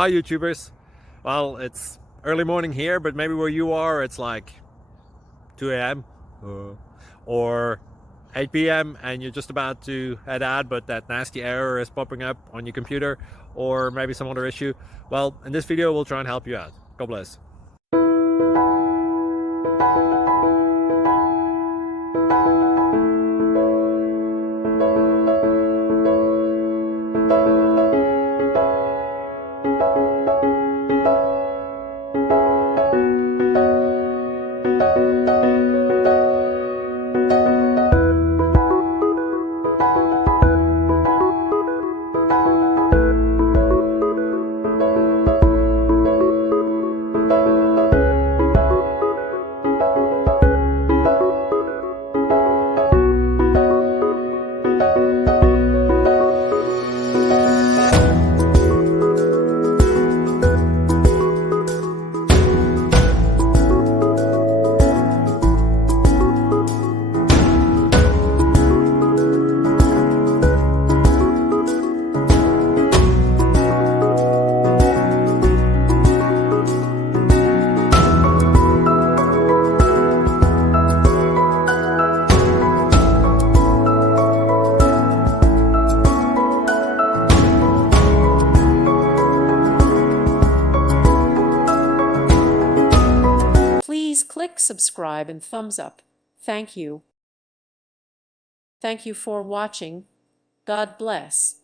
Hi YouTubers. Well, it's early morning here, but maybe where you are it's like 2 a.m. or 8 p.m. and you're just about to head out, but that nasty error is popping up on your computer, or maybe some other issue. Well, in this video we'll try and help you out. God bless. Please click subscribe and thumbs up. Thank you. Thank you for watching. God bless.